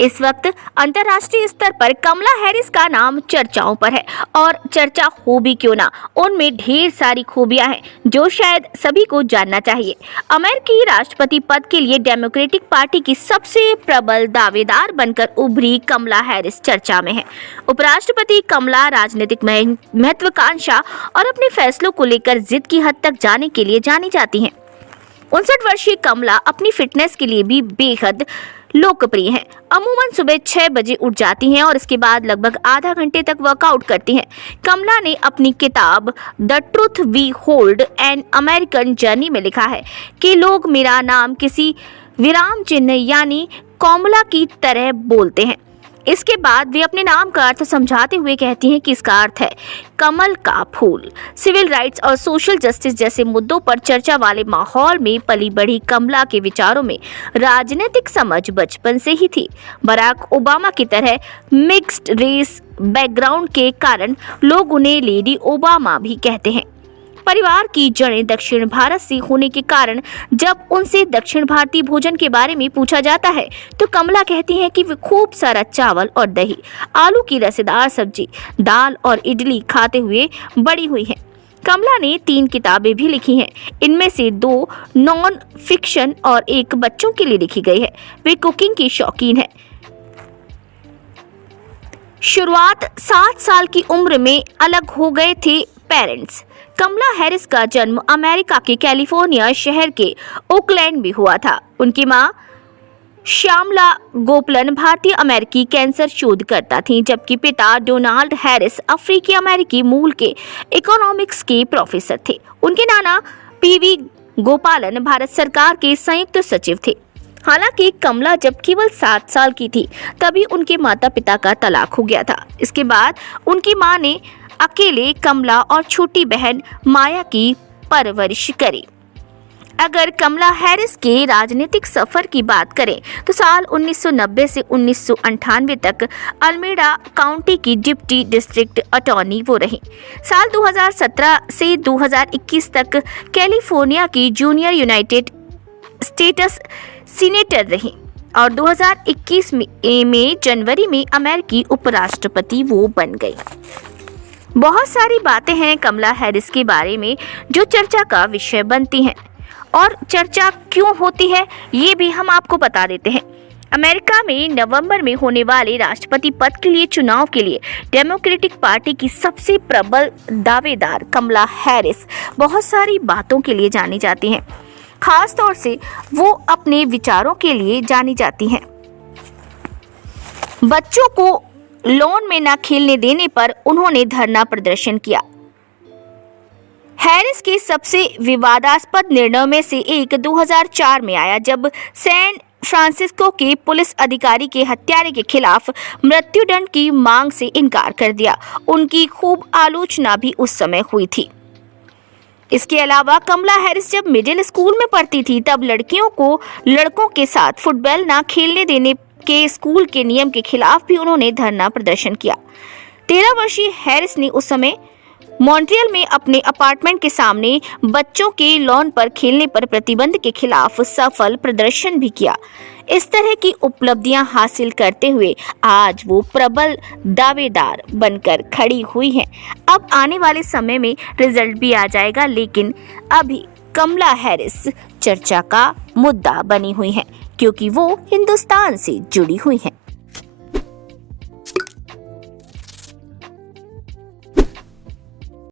इस वक्त अंतर्राष्ट्रीय स्तर पर कमला हैरिस का नाम चर्चाओं पर है और चर्चा हो भी क्यों ना, उनमें ढेर सारी खूबियां हैं जो शायद सभी को जानना चाहिए। अमेरिकी राष्ट्रपति पद के लिए डेमोक्रेटिक पार्टी की सबसे प्रबल दावेदार बनकर उभरी कमला हैरिस चर्चा में है। उपराष्ट्रपति कमला राजनीतिक महत्वाकांक्षा और अपने फैसलों को लेकर जिद की हद तक जाने के लिए जानी जाती हैं। 59 वर्षीय कमला अपनी फिटनेस के लिए भी बेहद लोकप्रिय हैं। अमूमन सुबह 6 बजे उठ जाती हैं और इसके बाद लगभग आधा घंटे तक वर्कआउट करती हैं। कमला ने अपनी किताब the truth we hold an American journey में लिखा है कि लोग मेरा नाम किसी विराम चिन्ह यानी कमला की तरह बोलते हैं। इसके बाद वे अपने नाम का अर्थ समझाते हुए कहती हैं कि इसका अर्थ है कमल का फूल। सिविल राइट्स और सोशल जस्टिस जैसे मुद्दों पर चर्चा वाले माहौल में पली बढ़ी कमला के विचारों में राजनीतिक समझ बचपन से ही थी। बराक ओबामा की तरह मिक्स्ड रेस बैकग्राउंड के कारण लोग उन्हें लेडी ओबामा भी कहते हैं। परिवार की जड़ें दक्षिण भारत से होने के कारण जब उनसे दक्षिण भारतीय भोजन के बारे में पूछा जाता है तो कमला कहती हैं कि वे खूब सारा चावल और दही, आलू की रसेदार सब्जी, दाल और इडली खाते हुए बड़ी हुई हैं। कमला ने 3 किताबें भी लिखी हैं। इनमें से 2 नॉन फिक्शन और 1 बच्चों के लिए लिखी गई है। वे कुकिंग की शौकीन है। शुरुआत 7 साल की उम्र में अलग हो गए थे पेरेंट्स। कमला हैरिस का जन्म अमेरिका के कैलिफोर्निया शहर के ओकलैंड में हुआ था। उनकी मां श्यामला गोपलन भारतीय अमेरिकी कैंसर शोधकर्ता थीं, जबकि पिता डोनाल्ड हैरिस अफ्रीकी अमेरिकी मूल के इकोनॉमिक्स के प्रोफेसर थे। उनके नाना पीवी गोपालन भारत सरकार के संयुक्त सचिव थे। हालांकि कमला जब केवल 7 साल की थी तभी उनके माता पिता का तलाक हो गया था। इसके बाद उनकी मां ने अकेले कमला और छोटी बहन माया की परवरिश करी। अगर कमला हैरिस के राजनीतिक सफर की बात करें तो साल 1990 से 1998 तक अल्मेडा काउंटी की डिप्टी डिस्ट्रिक्ट अटॉर्नी वो रही। साल 2017 से 2021 तक कैलिफोर्निया की जूनियर यूनाइटेड स्टेट्स सीनेटर रही और 2021 में जनवरी में अमेरिकी उपराष्ट्रपति वो बन गई। बहुत सारी बातें हैं कमला हैरिस के बारे में जो चर्चा का विषय बनती हैं, और चर्चा क्यों होती है ये भी हम आपको बता देते हैं। अमेरिका में नवंबर में होने वाले राष्ट्रपति पद के लिए चुनाव के लिए डेमोक्रेटिक पार्टी की सबसे प्रबल दावेदार कमला हैरिस बहुत सारी बातों के लिए जानी जाती हैं। खास तौर से वो अपने विचारों के लिए जानी जाती हैं। बच्चों को लॉन में न खेलने देने पर उन्होंने धरना प्रदर्शन किया। हैरिस के सबसे विवादास्पद निर्णयों में से एक 2004 में आया जब सैन फ्रांसिस्को के पुलिस अधिकारी के हत्यारे के खिलाफ मृत्युदंड की मांग से इनकार कर दिया। उनकी खूब आलोचना भी उस समय हुई थी। इसके अलावा कमला हैरिस जब मिडिल स्कूल में पढ़ती थी तब लड़कियों को लड़कों के साथ फुटबॉल न खेलने देने के स्कूल के नियम के खिलाफ भी उन्होंने धरना प्रदर्शन किया। 13 वर्षीय हैरिस ने उस समय मॉन्ट्रियल में अपने अपार्टमेंट के सामने बच्चों के लॉन पर खेलने पर प्रतिबंध के खिलाफ सफल प्रदर्शन भी किया। इस तरह की उपलब्धियां हासिल करते हुए आज वो प्रबल दावेदार बनकर खड़ी हुई हैं। अब आने वाले समय में रिजल्ट भी आ जाएगा, लेकिन अभी कमला हैरिस चर्चा का मुद्दा बनी हुई हैं क्योंकि वो हिंदुस्तान से जुड़ी हुई हैं।